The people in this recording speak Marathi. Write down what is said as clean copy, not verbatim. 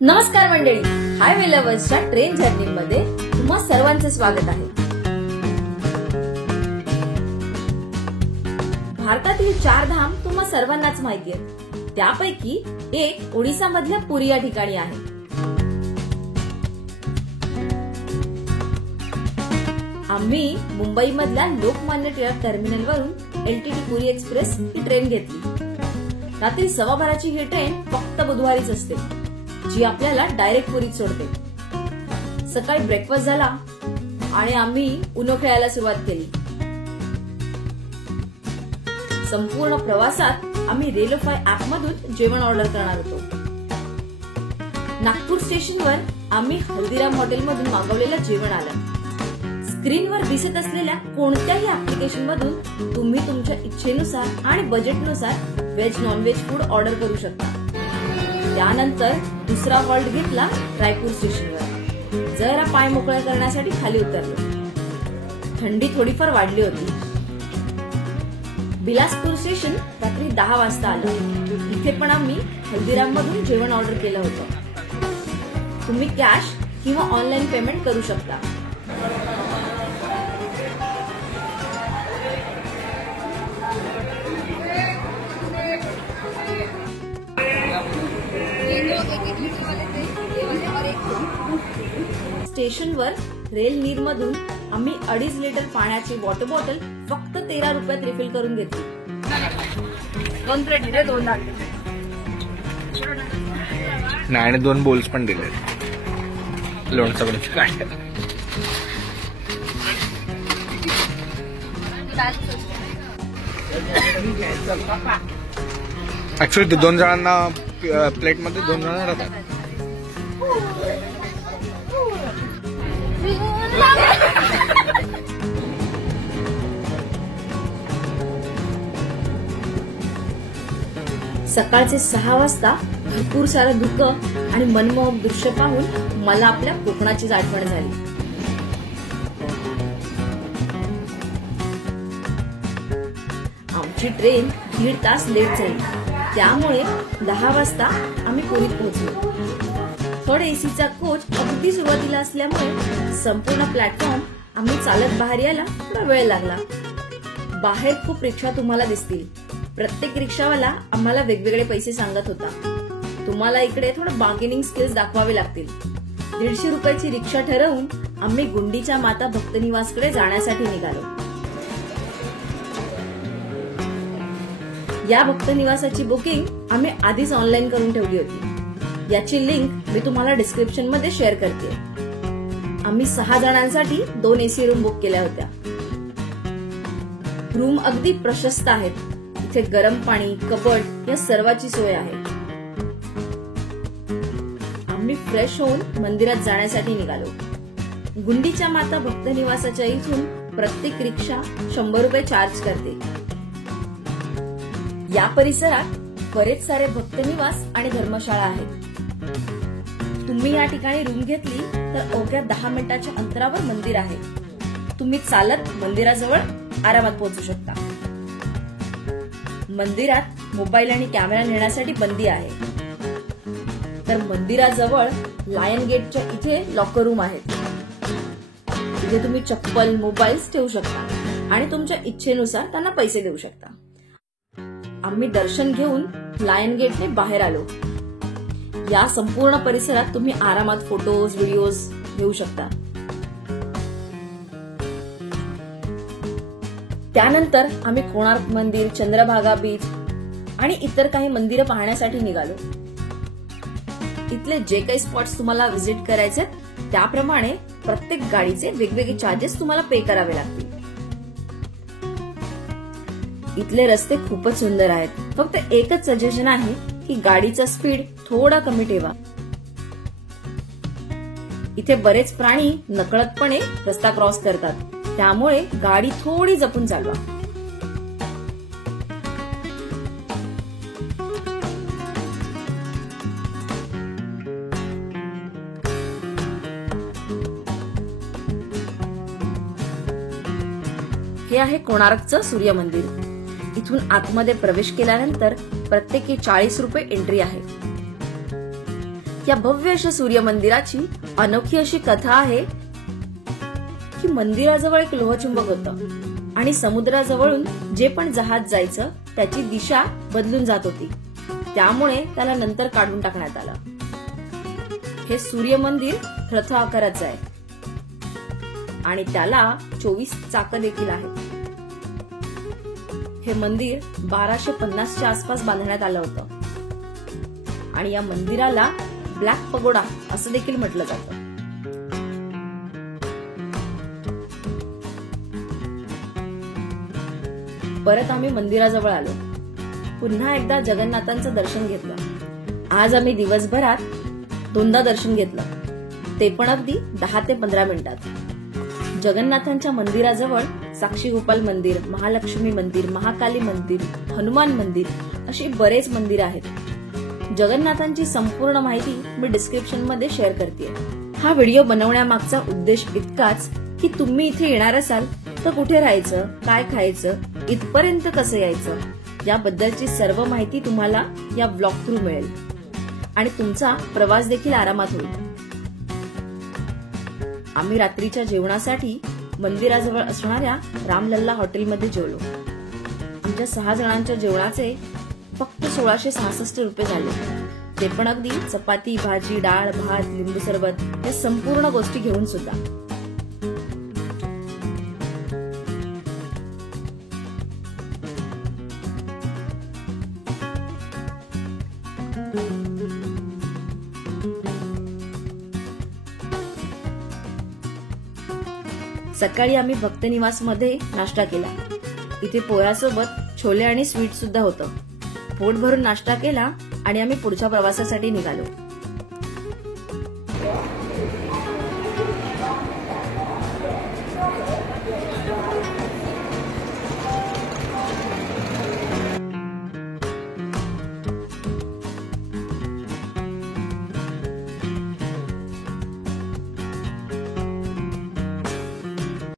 नमस्कार मंडळी, हायवे लव्हर्सच्या ट्रेन जर्नीमध्ये तुम्हा सर्वांचं स्वागत आहे. भारतातील 4 धाम तुम्हा सर्वांनाच माहिती आहेत. त्यापैकी एक ओडिसा मधल्या पुरी या ठिकाणी आहे. आम्ही मुंबई मधल्या लोकमान्य टिळक टर्मिनल वरून LTT पुरी एक्सप्रेस ही ट्रेन घेतली. रात्री 12:15ची ही ट्रेन फक्त बुधवारीच असते, जी आपल्याला डायरेक्ट पुरीत सोडते. सकाळी ब्रेकफास्ट झाला आणि आम्ही उनो खेळायला सुरुवात केली. संपूर्ण प्रवासात आम्ही रेलोफाय ऍप मधून जेवण ऑर्डर करणार होतो. नागपूर स्टेशनवर आम्ही हल्दीराम हॉटेल मधून मागवलेलं जेवण आलं. स्क्रीनवर दिसत असलेल्या कोणत्याही ऍप्लिकेशन मधून तुम्ही तुमच्या इच्छेनुसार आणि बजेटनुसार व्हेज नॉनव्हेज फूड ऑर्डर करू शकता. त्यानंतर दुसरा हॉल्ट घेतला रायपूर स्टेशनवर. जरा पाय मोकळे करण्यासाठी खाली उतरलो. थंडी थोडीफार वाढली होती. बिलासपूर स्टेशन रात्री 10 वाजता आलं. इथे पण आम्ही हल्दीराम मधून जेवण ऑर्डर केलं होतं. तुम्ही कॅश किंवा ऑनलाईन पेमेंट करू शकता. स्टेशनवर रेल नीर मधून आम्ही 2.5 लिटर पाण्याची वॉटर बॉटल फक्त 13 रुपयात रिफिल करून घेतली. 2 प्लेट दिले, 2 नाही आणि 2 बोल्स पण दिले. लोणचं पण काय ऍक्च्युअली 2 जणांना प्लेट मध्ये 2 जण राहतात. सकाळचे 6 वाजता भरपूर सारं धुकं आणि मनमोहक दृश्य पाहून मला आपल्या कोकणाचीच आठवण झाली. आमची ट्रेन 1.5 तास लेट झाली. त्यामुळे 10 वाजता आम्ही पुरीत पोहोचलो. थर्ड एसीचा कोच अगदी सुरुवातीला असल्यामुळे संपूर्ण प्लॅटफॉर्म आम्ही चालत बाहेर यायला थोडा वेळ लागला. बाहेर खूप रिक्षा तुम्हाला दिसतील. प्रत्येक रिक्षावाला आम्हाला वेगवेगळे पैसे सांगत होता. तुम्हाला इकडे थोडं बार्गेनिंग स्किल्स दाखवावे लागतील. 150 रुपयाची रिक्षा ठरवून आम्ही गुंडीच्या माता भक्तनिवासकडे जाण्यासाठी निघालो. या भक्तनिवासाची बुकिंग आम्ही आधीच ऑनलाईन करून ठेवली होती. याची लिंक मी तुम्हाला डिस्क्रिप्शन मध्ये शेअर करते. आम्ही 6 जणांसाठी 2 एसी रूम बुक केल्या होत्या. रूम अगदी प्रशस्त आहेत. इथे गरम पाणी, कबड या सर्वाची सोय आहे. आम्ही फ्रेश होऊन मंदिरात जाण्यासाठी निघालो. गुंडीच्या माता भक्तनिवासाच्या इथून प्रत्येक रिक्षा 100 रुपये चार्ज करते. या परिसरात बरेच सारे भक्तनिवास आणि धर्मशाळा आहेत. तुम्ही या ठिकाणी रूम घेतली तर अवघ्या 10 मिनिटाच्या अंतरावर मंदिर आहे. तुम्ही चालत मंदिराजवळ आरामात पोहोचू शकता. मंदिरात मोबाईल आणि कॅमेरा नेण्यासाठी बंदी आहे. तर मंदिराजवळ लायन गेटच्या इथे लॉकर रूम आहेत. इथे तुम्ही चप्पल, मोबाईल्स ठेवू शकता आणि तुमच्या इच्छेनुसार त्यांना पैसे देऊ शकता. आम्ही दर्शन घेऊन लायन गेटने बाहेर आलो. या संपूर्ण परिसरात तुम्ही आरामात फोटोज, व्हिडिओज घेऊ शकता. त्यानंतर आम्ही कोणार्क मंदिर, चंद्रभागा बीच आणि इतर काही मंदिरं पाहण्यासाठी निघालो. इथले जे काही स्पॉट्स तुम्हाला व्हिजिट करायचे त्याप्रमाणे प्रत्येक गाडीचे वेगवेगळे चार्जेस तुम्हाला पे करावे लागतील. इथले रस्ते खूपच सुंदर आहेत. फक्त एकच सजेशन आहे की गाडीचा स्पीड थोडा कमी ठेवा. इथे बरेच प्राणी नकळतपणे रस्ता क्रॉस करतात. त्यामुळे गाडी थोडी जपून चालवा. हे आहे कोणार्कचं सूर्य मंदिर. इथून आतमध्ये प्रवेश केल्यानंतर प्रत्येकी 40 रुपये एंट्री आहे. या भव्य अशा सूर्य मंदिराची अनोखी अशी कथा आहे की मंदिराजवळ एक लोहचुंबक होतं आणि समुद्राजवळून जे पण जहाज जायचं त्याची दिशा बदलून जात होती. त्यामुळे त्याला नंतर काढून टाकण्यात आलं. हे सूर्य मंदिर रथ आकाराचं आहे आणि त्याला 24 चाकं देखील आहेत. हे मंदिर 1250च्या आसपास बांधण्यात आलं होतं आणि या मंदिराला ब्लॅक पगोडा असं देखील म्हटलं जातं. परत आम्ही मंदिराजवळ आलो. पुन्हा एकदा जगन्नाथांचं दर्शन घेतलं. आज आम्ही दिवसभरात 2दा दर्शन घेतलं, ते पण अगदी 10 ते 15 मिनिटात. जगन्नाथांच्या मंदिराजवळ साक्षी गोपाल मंदिर, महालक्ष्मी मंदिर, महाकाली मंदिर, हनुमान मंदिर अशी बरेच मंदिर आहेत. जगन्नाथांची संपूर्ण माहिती मी डिस्क्रिप्शन मध्ये शेअर करते. हा व्हिडिओ बनवण्यामागचा उद्देश इतकाच की तुम्ही इथे येणार असाल तर कुठे राहायचं, काय खायचं, इथपर्यंत कसं यायचं याबद्दलची सर्व माहिती तुम्हाला या ब्लॉग थ्रू मिळेल आणि तुमचा प्रवास देखील आरामात होईल. आम्ही रात्रीच्या जेवणासाठी मंदिराजवळ असणाऱ्या रामलल्ला हॉटेलमध्ये जेवलो. आमच्या 6 जणांच्या जेवणाचे फक्त 1666 रुपये झाले, ते पण अगदी चपाती, भाजी, डाळ, भात, लिंबू सरबत या संपूर्ण गोष्टी घेऊन सुद्धा. सकाळी आम्ही भक्तनिवास मध्ये नाश्ता केला. इथे पोह्यासोबत छोले आणि स्वीट सुद्धा होतं. पोट भरून नाश्ता केला आणि आम्ही पुढच्या प्रवासासाठी निघालो.